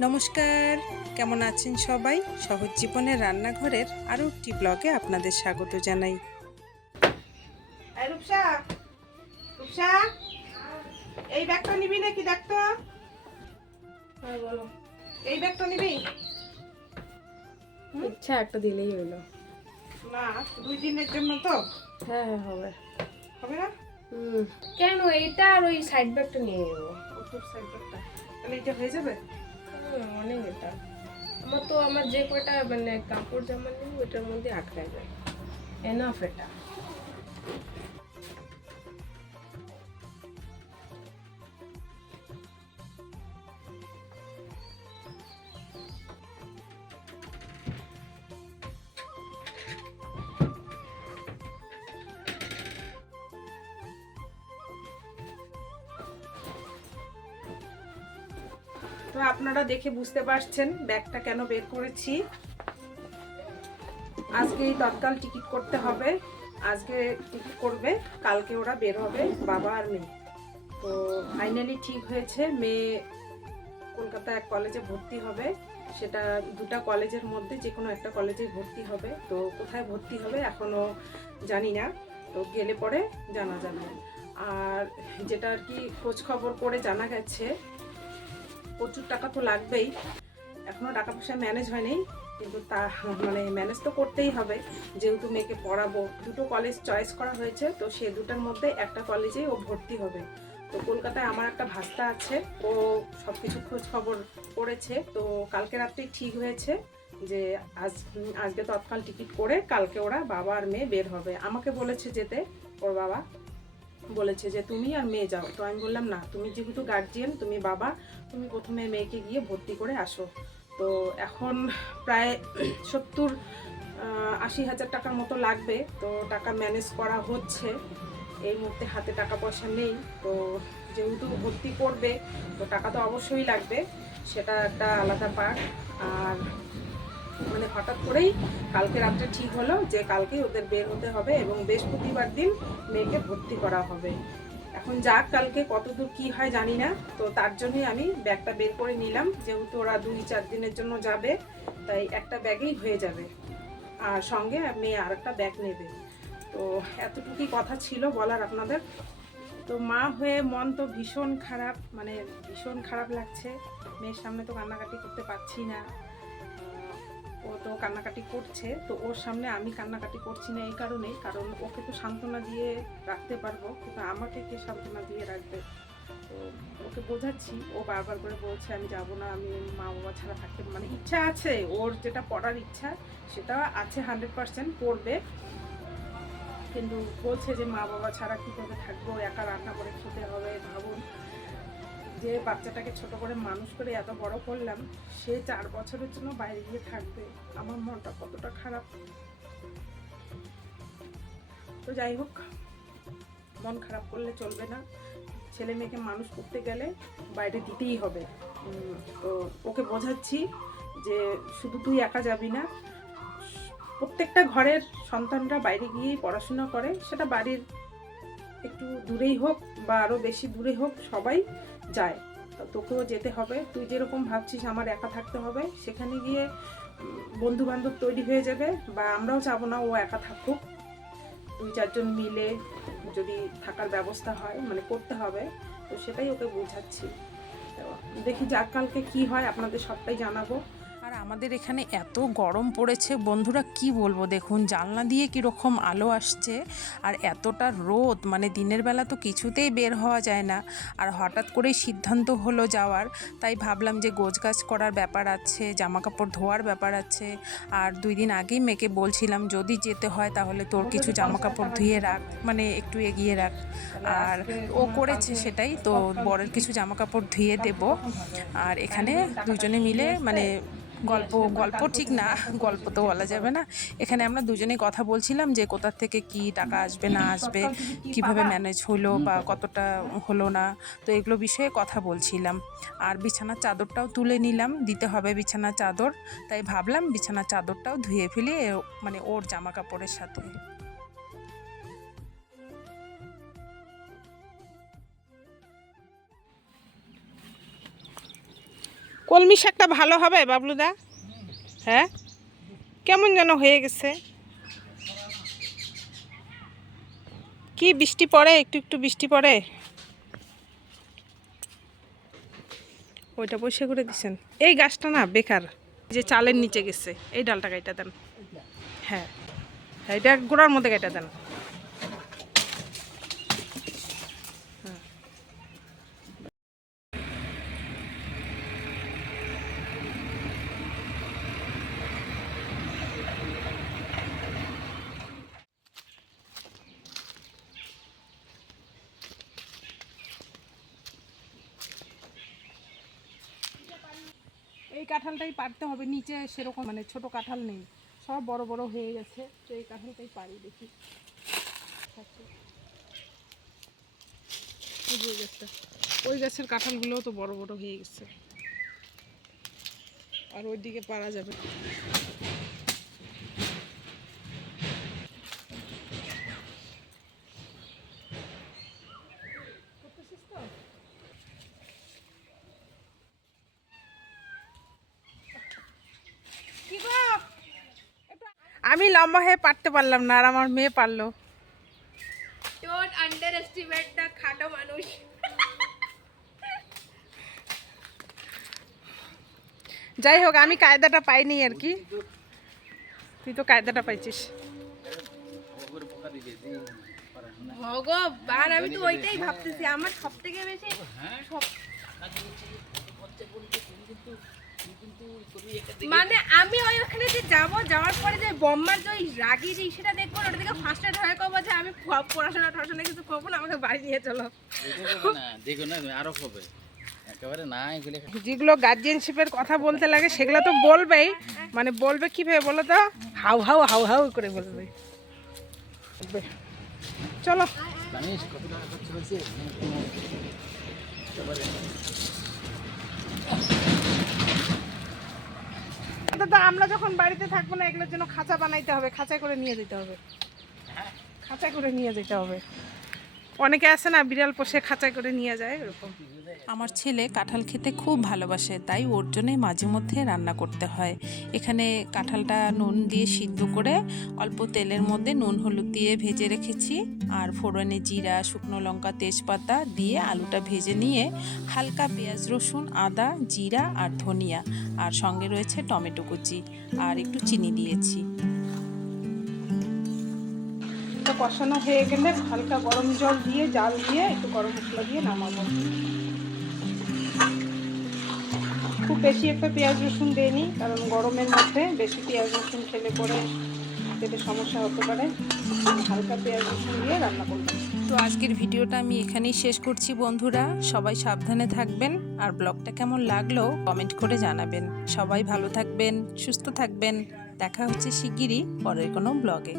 নমস্কার, কেমন আছেন সবাই? সহজ জীবনের রান্নাঘরের আরও একটি ব্লগে আপনাদের স্বাগত জানাই। রূপসা, রূপসা, এই ব্যাগটা নিবি নাকি দেখতো? হ্যাঁ বলো। এই ব্যাগটা নিবি? ইচ্ছা একটা দিলেই হইলো। না, 2 দিনের জন্য তো। হ্যাঁ হ্যাঁ হবে। হবে না? কেন এইটা আর ওই সাইড ব্যাগটা নিয়ে নেবো। তোর সাইড ব্যাগটা তাহলে এটা হয়ে যাবে? অনেক এটা আমার যে কয়টা মানে কাপড় জামা নেই ওইটার মধ্যে আটকায় যায়। এনাফ এটা। তো আপনারা দেখে বুঝতে পারছেন ব্যাগটা কেন বের করেছি। আজকেই তৎকাল টিকিট করতে হবে। আজকে টিকিট করবে, কালকে ওরা বের হবে, বাবা আর মেয়ে। তো ফাইনালি ঠিক হয়েছে, মেয়ে কলকাতা এক কলেজে ভর্তি হবে। সেটা দুটা কলেজের মধ্যে যে কোনো একটা কলেজে ভর্তি হবে। তো কোথায় ভর্তি হবে এখনও জানি না, তো গেলে পরে জানা যাবে। আর যেটা আর কি খোঁজ খবর করে জানা গেছে, প্রচুর টাকা তো লাগবেই। এখনও টাকা পয়সা ম্যানেজ হয়নি, কিন্তু তা মানে ম্যানেজ তো করতেই হবে, যেহেতু মেয়েকে পড়াবো। দুটো কলেজ চয়েস করা হয়েছে, তো সে দুটার মধ্যে একটা কলেজেই ও ভর্তি হবে। তো কলকাতায় আমার একটা ভাস্তা আছে, ও সব কিছু খোঁজ খবর করেছে। তো কালকে রাত্রেই ঠিক হয়েছে যে আজকে তৎকাল টিকিট করে কালকে ওরা বাবা আর মেয়ে বের হবে। আমাকে বলেছে যেতে, ওর বাবা বলেছে যে তুমি আর মেয়ে যাও। তো আমি বললাম না, তুমি যেহেতু গার্জিয়ান, তুমি বাবা, তুমি প্রথমে মেয়েকে গিয়ে ভর্তি করে আসো। তো এখন প্রায় 70-80 হাজার টাকার মতো লাগবে। তো টাকা ম্যানেজ করা হচ্ছে, এই মুহূর্তে হাতে টাকা পয়সা নেই। তো যেহেতু ভর্তি করবে, তো টাকা তো অবশ্যই লাগবে, সেটা একটা আলাদা পার্ট। আর মানে হঠাৎ করেই কালকে রাত্রে ঠিক হলো যে কালকেই ওদের বের হতে হবে এবং বৃহস্পতিবার দিন মেয়েকে ভর্তি করা হবে। এখন যাক, কালকে কতদূর কি হয় জানি না। তো তার জন্যই আমি ব্যাগটা বের করে নিলাম, যেহেতু ওরা 2-4 দিনের জন্য যাবে, তাই একটা ব্যাগেই হয়ে যাবে। আর সঙ্গে মেয়ে আর একটা ব্যাগ নেবে। তো এতটুকুই কথা ছিল বলার আপনাদের। তো মা হয়ে মন তো ভীষণ খারাপ, মানে ভীষণ খারাপ লাগছে। মেয়ের সামনে তো কান্নাকাটি করতে পারছি না। ও তো কান্নাকাটি করছে, তো ওর সামনে আমি কান্নাকাটি করছি না এই কারণেই, কারণ ওকে তো সান্ত্বনা দিয়ে রাখতে পারবো, কিন্তু আমাকে কে সান্ত্বনা দিয়ে রাখবে? তো ওকে বোঝাচ্ছি, ও বারবার করে বলছে আমি যাব না, আমি মা বাবা ছাড়া থাকতে, মানে ইচ্ছা আছে ওর, যেটা পড়ার ইচ্ছা সেটা আছে 100% পড়বে, কিন্তু বলছে যে মা বাবা ছাড়া কীভাবে থাকবো, একা রান্না করে খেতে হবে। ভাবুন, যে বাচ্চাটাকে ছোট করে মানুষ করে এত বড় করলাম, সে 4 বছরের জন্য বাইরে গিয়ে থাকবে, আমার মনটা কতটা খারাপ। তো যাই হোক, মন খারাপ করলে চলবে না। ছেলে মেয়েকে মানুষ করতে গেলে বাইরে দিতেই হবে। তো ওকে বোঝাচ্ছি যে শুধু তুই একা যাবি না, প্রত্যেকটা ঘরের সন্তানরা বাইরে গিয়েই পড়াশোনা করে, সেটা বাড়ির একটু দূরেই হোক বা আরও বেশি দূরে হোক, সবাই যায়। তোকেও যেতে হবে। তুই যেরকম ভাবছিস আমার একা থাকতে হবে, সেখানে গিয়ে বন্ধু বান্ধব তৈরি হয়ে যাবে, বা আমরাও চাবো না ও একা থাকুক। 2-4 জন মিলে যদি থাকার ব্যবস্থা হয়, মানে করতে হবে। তো সেটাই ওকে বোঝাচ্ছি। তো দেখি যাক কালকে কি হয়, আপনাদের সবটাই জানাবো। আর আমাদের এখানে এত গরম পড়েছে বন্ধুরা, কি বলবো, দেখুন জানলা দিয়ে কীরকম আলো আসছে, আর এতটা রোদ, মানে দিনের বেলা তো কিছুতেই বের হওয়া যায় না। আর হঠাৎ করেই সিদ্ধান্ত হলো যাওয়ার, তাই ভাবলাম যে গোছগাছ করার ব্যাপার আছে, জামা কাপড় ধোয়ার ব্যাপার আছে। আর 2 দিন আগেই মেয়েকে বলছিলাম যদি যেতে হয় তাহলে তোর কিছু জামা কাপড় ধুয়ে রাখ, মানে একটু এগিয়ে রাখ। আর ও করেছে সেটাই, তো বরের কিছু জামা কাপড় ধুয়ে দেব। আর এখানে দুজনে মিলে মানে গল্প গল্প ঠিক না, গল্প তো বলা যাবে না, এখানে আমরা দুজনেই কথা বলছিলাম যে কোথা থেকে কি টাকা আসবে না আসবে, কিভাবে ম্যানেজ হলো বা কতটা হলো না, তো এগুলো বিষয়ে কথা বলছিলাম। আর বিছানার চাদরটাও তুলে নিলাম, দিতে হবে বিছানার চাদর, তাই ভাবলাম বিছানার চাদরটাও ধুয়ে ফেলি, মানে ওর জামা কাপড়ের সাথে। কলমি শাকটা ভালো হবে বাবলুদা? হ্যাঁ, কেমন যেন হয়ে গেছে। কি বৃষ্টি পড়ে, একটু একটু বৃষ্টি পড়ে। ওইটা পয়সা করে দিছেন? এই গাছটা না বেকার, যে চালের নিচে গেছে, এই ডালটা কাইটা দেন। হ্যাঁ হ্যাঁ, এটা গোড়ার মধ্যে কাইটা দেন। এই কাঁঠালটাই পারতে হবে, নিচে সেরকম মানে ছোট কাঁঠাল নেই, সব বড় বড় হয়ে গেছে। তো এই কাঁঠালটাই পারি দেখি। ওই গাছটা, ওই গাছের কাঁঠালগুলোও তো বড় বড় হয়ে গেছে, আর ওইদিকে পারা যাবে। আমি লম্বা হয়ে পারতে পারলাম না, আর আমার মেয়ে পারলো। ডোন্ট আন্ডারএস্টিমেট দ্য খাটো মানুষ। যাই হোক, আমি কায়দাটা পাইনি আর কি, তুই তো কায়দাটা পাইছিস। ভগবান, আমি তো ওইটাই ভাবতেছি, আমার সব থেকে বেশি মানে আমি ওইখানে যে যাবো, যাওয়ার পরে যে বম্মার যে ওই রাগি যে সেটা দেখবো, ওটা থেকে ফার্স্ট হয়ে কবো যে আমি পড়াশোনা টড়াশোনা কিছু করবো না, আমাকে বাড়ি নিয়ে চলো। দেখো না আরো হবে একেবারে না, এগুলো যেগুলো গার্জিয়ানশিপের কথা বলতে লাগে সেগুলো তো বলবেই, মানে বলবে কিভাবে বলো তো, হাউ হাউ হাউ হাউ করে বলবে। চলো, জানিস কত টাকা খরচ হয়েছে? দাদা আমরা যখন বাড়িতে থাকবো না, এগুলোর জন্য খাঁচা বানাইতে হবে, খাঁচায় করে নিয়ে যেতে হবে, খাঁচায় করে নিয়ে যেতে হবে। অনেকে আছে না বিড়াল পোষে খাঁচায় করে নিয়ে যায়, এরকম। আমার ছেলে কাঁঠাল খেতে খুব ভালোবাসে, তাই ওর জন্যই মাঝে মধ্যে রান্না করতে হয়। এখানে কাঁঠালটা নুন দিয়ে সিদ্ধ করে অল্প তেলের মধ্যে নুন হলুদ দিয়ে ভেজে রেখেছি, আর ফোড়নে জিরা, শুকনো লঙ্কা, তেজপাতা দিয়ে আলুটা ভেজে নিয়ে হালকা পেঁয়াজ, রসুন, আদা, জিরা আর ধনিয়া, আর সঙ্গে রয়েছে টমেটো কুচি আর একটু চিনি দিয়েছি। কষানো হয়ে গেলে হালকা গরম জল দিয়ে, জাল দিয়ে, একটু গরম মশলা দিয়ে নামাবো। খুব বেশি একটা পেঁয়াজ রসুন দেয়নি, কারণ গরমের মধ্যে বেশি পেঁয়াজ রসুন খেলে পরে পেটে সমস্যা হতে পারে। হালকা পেঁয়াজ রসুন দিয়ে রান্না করবো। তো আজকের ভিডিওটা আমি এখানেই শেষ করছি বন্ধুরা, সবাই সাবধানে থাকবেন, আর ব্লগটা কেমন লাগলো কমেন্ট করে জানাবেন। সবাই ভালো থাকবেন, সুস্থ থাকবেন, দেখা হচ্ছে শিগগিরই পরের কোনো ব্লগে।